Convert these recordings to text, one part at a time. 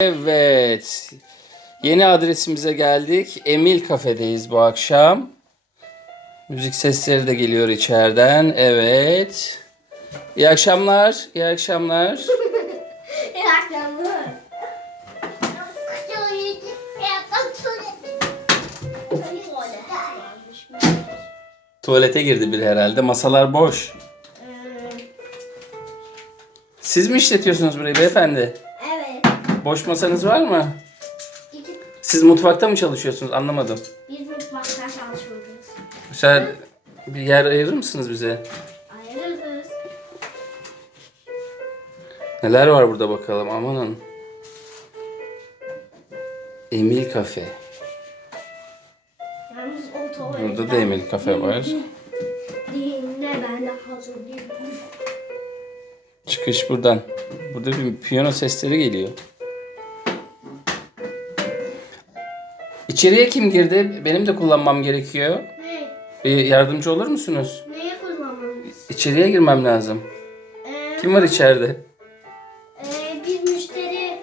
Evet. Yeni adresimize geldik. Emil Kafe'deyiz bu akşam. Müzik sesleri de geliyor içeriden. Evet. İyi akşamlar. İyi akşamlar. Tuvalete girdi biri herhalde. Masalar boş. Siz mi işletiyorsunuz burayı beyefendi? Boş masanız var mı? İki, Siz mutfakta mı çalışıyorsunuz? Anlamadım. biz mutfakta çalışıyoruz. Müsaade bir yer ayırır mısınız bize? Ayırırız. Neler var burada bakalım amanın. Emil Kafe. Yalnız o tuvalet. Burada da Emil Kafe var. Dinle ben de hazırlayayım. Çıkış buradan. Burada bir piyano sesleri geliyor. İçeriye kim girdi? Benim de kullanmam gerekiyor. Ne? Bir yardımcı olur musunuz? Neye kullanmamız? İçeriye girmem lazım. Ee, Kim var içeride? ee, bir müşteri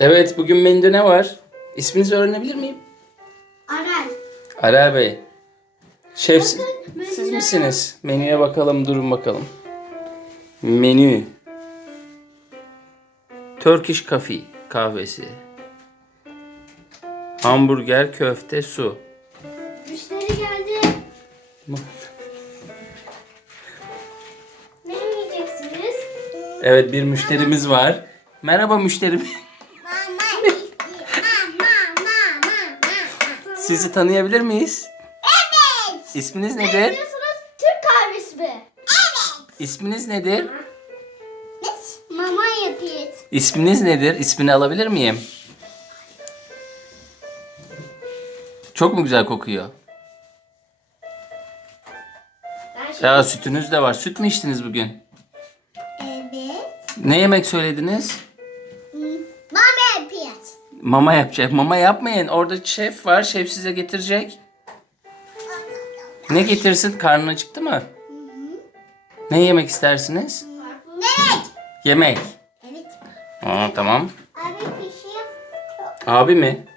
Evet bugün menüde ne var? İsminizi öğrenebilir miyim? arar. Aral Bey. Şef siz menüler misiniz? Menüye bakalım durun bakalım. Menü. Turkish Coffee kahvesi. Hamburger, köfte, su. Müşteri geldi. Ne yiyeceksiniz? Evet bir müşterimiz var. Merhaba müşterim. Sizi tanıyabilir miyiz? Evet. İsminiz nedir? Biliyorsunuz Türk kahvesi mi? İsminiz nedir? Mama yapıyoruz. İsminiz nedir? İsmini alabilir miyim? Çok mu güzel kokuyor? Ya sütünüz de var. Süt mü içtiniz bugün? Evet. Ne yemek söylediniz? Mama yapıyoruz. Mama yapacak. Mama yapmayın. Orada şef var. Şef size getirecek. Ne getirsin? Karnın acıktı mı? Ne yemek istersiniz? Evet. Yemek. Evet. Aa, tamam. Abi pişiyor. Abi mi?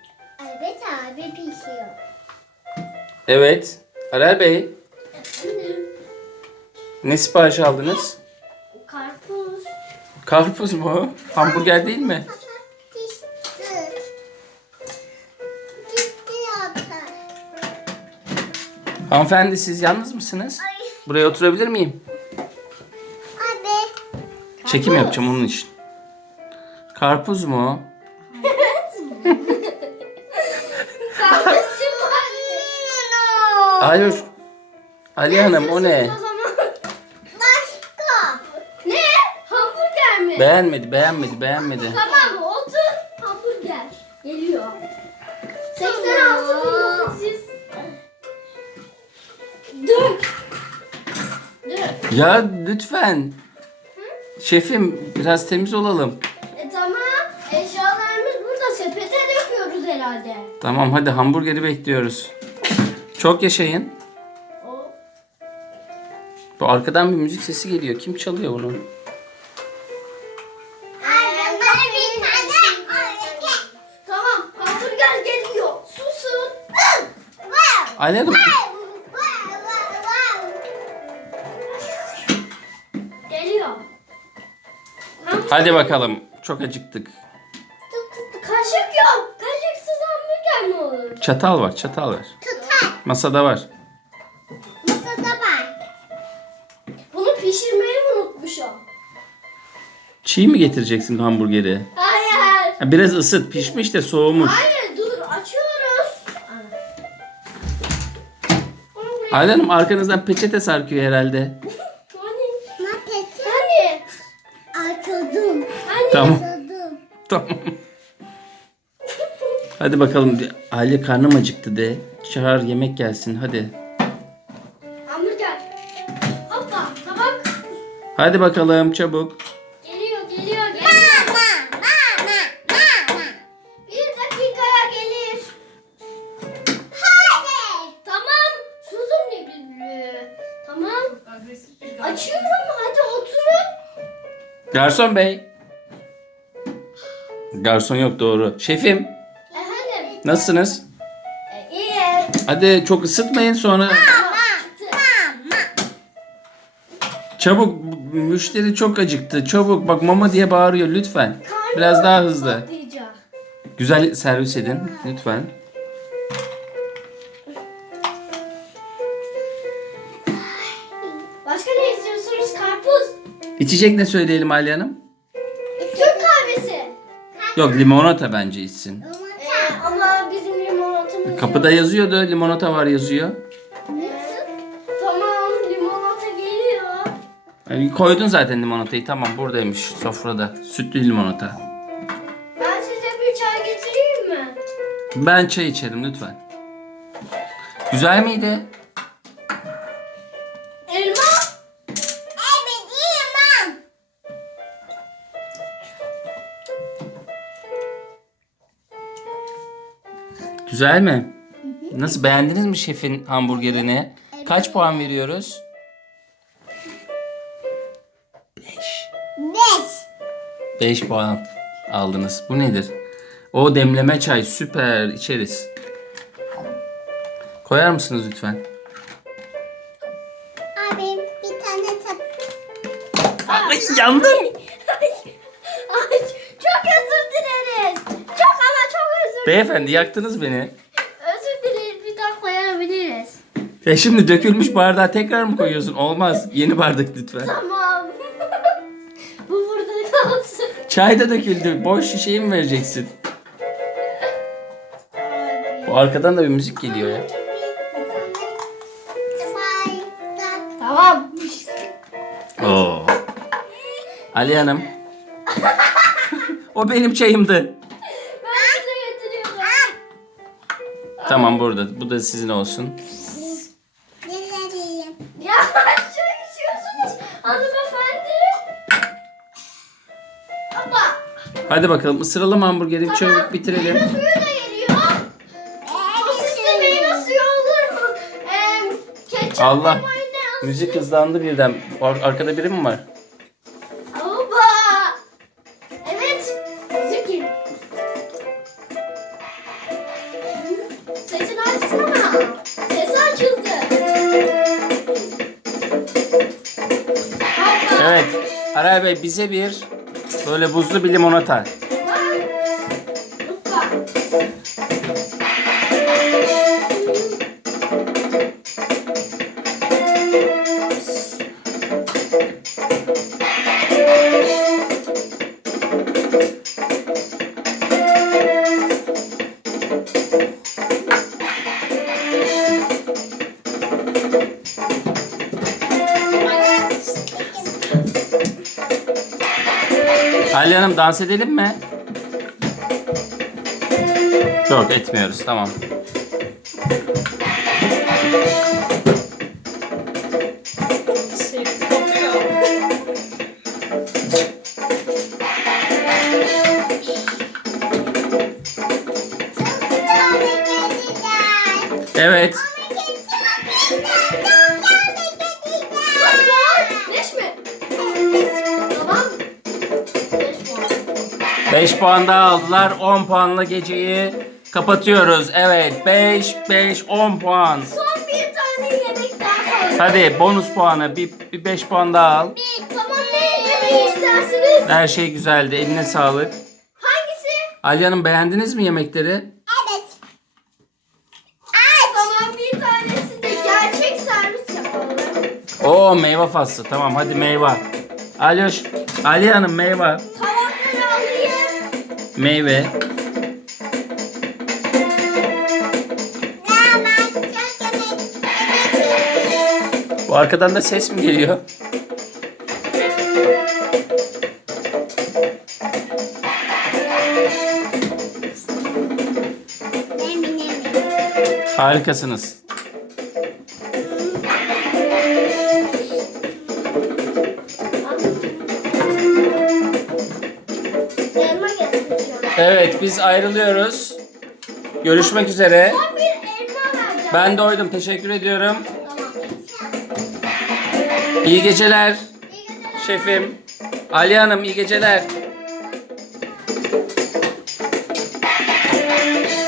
Evet. Aral Bey. Ne sipariş aldınız? Karpuz. Karpuz mu? Hamburger değil mi? Gitti. Hanımefendi siz yalnız mısınız? Ay. Buraya oturabilir miyim? Abi. Çekim yapacağım onun için. Karpuz mu? Hayır. Ali Hanım o ne? Başka. Ne? Hamburger mi? Beğenmedi, beğenmedi, beğenmedi. Tamam otur. Hamburger. Geliyor. 86.900. Dök. Dök. Ya lütfen. Şefim biraz temiz olalım. E tamam. Eşyalarımız burada. Sepete döküyoruz herhalde. Tamam hadi hamburgeri bekliyoruz. Çok yaşayın. Bu arkadan bir müzik sesi geliyor. Kim çalıyor bunu? Tamam. Hamburger geliyor. Susun. Hanım. Geliyor. Hadi bakalım. Çok acıktık. Kaşık yok. Kaşıksız hamburger mi olur? Çatal var, çatal var. Masada var. Masada var. Bunu pişirmeyi unutmuşum. Çiğ mi getireceksin hamburgeri? Hayır. Ha, Biraz ısıt. Pişmiş de soğumuş. Hayır dur açıyoruz. Ali Hanım arkanızdan peçete sarkıyor herhalde. Hani? Hani? Açıldım. Hani? Tamam. Açıldım. Tamam. Hadi bakalım. Ali karnım acıktı de. Çağır yemek gelsin hadi. Hamburger. Hoppa tabak. Hadi bakalım çabuk. Geliyor geliyor geliyor. Mama, mama, mama. Bir dakikaya gelir. Hadi. Tamam. Susun ne bülbülü. Tamam. Açıyorum hadi oturun. Garson bey. Garson yok doğru. Şefim Efendim. nasılsınız? Hadi çok ısıtmayın sonra. Çabuk müşteri çok acıktı. Çabuk bak mama diye bağırıyor lütfen. Biraz daha hızlı. Güzel servis edin lütfen. Başka ne istiyorsunuz? Karpuz. İçecek ne söyleyelim Ali Hanım? Türk kahvesi. Yok limonata bence içsin. Kapıda yazıyordu limonata var yazıyor. tamam limonata geliyor. Yani koydun zaten limonatayı tamam buradaymış sofrada. Sütlü limonata. Ben size bir çay getireyim mi? Ben çay içerim lütfen. Güzel miydi? Güzel mi? Nasıl beğendiniz mi şefin hamburgerini? Kaç puan veriyoruz? 5. Beş. 5 puan aldınız. Bu nedir? O demleme çay süper içeriz. Koyar mısınız lütfen? Abi bir tane tap. Ay yandım. Ay, çok özür dileriz. Çok ama çok özür Beyefendi yaktınız beni. Özür dileriz. Bir daha koyabiliriz. Ya şimdi dökülmüş bardağı tekrar mı koyuyorsun? Olmaz. Yeni bardak lütfen. Tamam. Bu burada kalsın. Çay da döküldü. Boş şişeyi mi vereceksin? Bu arkadan da bir müzik geliyor ya. Tamam. Oo. Ali Hanım. o benim çayımdı. Tamam burada. Bu da sizin olsun. Ya çay içiyorsunuz hanımefendi. Hoppa. Hadi bakalım ısıralım hamburgeri çabuk bitirelim. Meyve suyu da geliyor. Sosisli meyve suyu olur mu? Ee, ketçap Allah. mayonez. Müzik hızlandı birden. Ar- Arkada biri mi var? Sesini açsana. Sesi açıldı. Evet. Aray Bey bize bir böyle buzlu bir limonata. Ali Hanım dans edelim mi? Yok etmiyoruz tamam. Evet. 5 puan daha aldılar. 10 puanla geceyi kapatıyoruz. Evet 5 5 10 puan. Son bir tane yemek daha koy. Hadi bonus puanı bir, bir 5 puan daha al. Tamam ne yemeği istersiniz? Her şey güzeldi. Eline sağlık. Hangisi? Ali Hanım beğendiniz mi yemekleri? Tamam bir tanesi de gerçek servis yapalım. Oo meyve faslı. Tamam hadi meyve. Aloş. Ali Hanım meyve. Meyve. Bu arkadan da ses mi geliyor? Harikasınız. Elma. Evet biz ayrılıyoruz. Görüşmek üzere. Son bir elma vereceğim. Ben doydum. Teşekkür ediyorum. İyi geceler İyi geceler. şefim. Ali Hanım iyi geceler.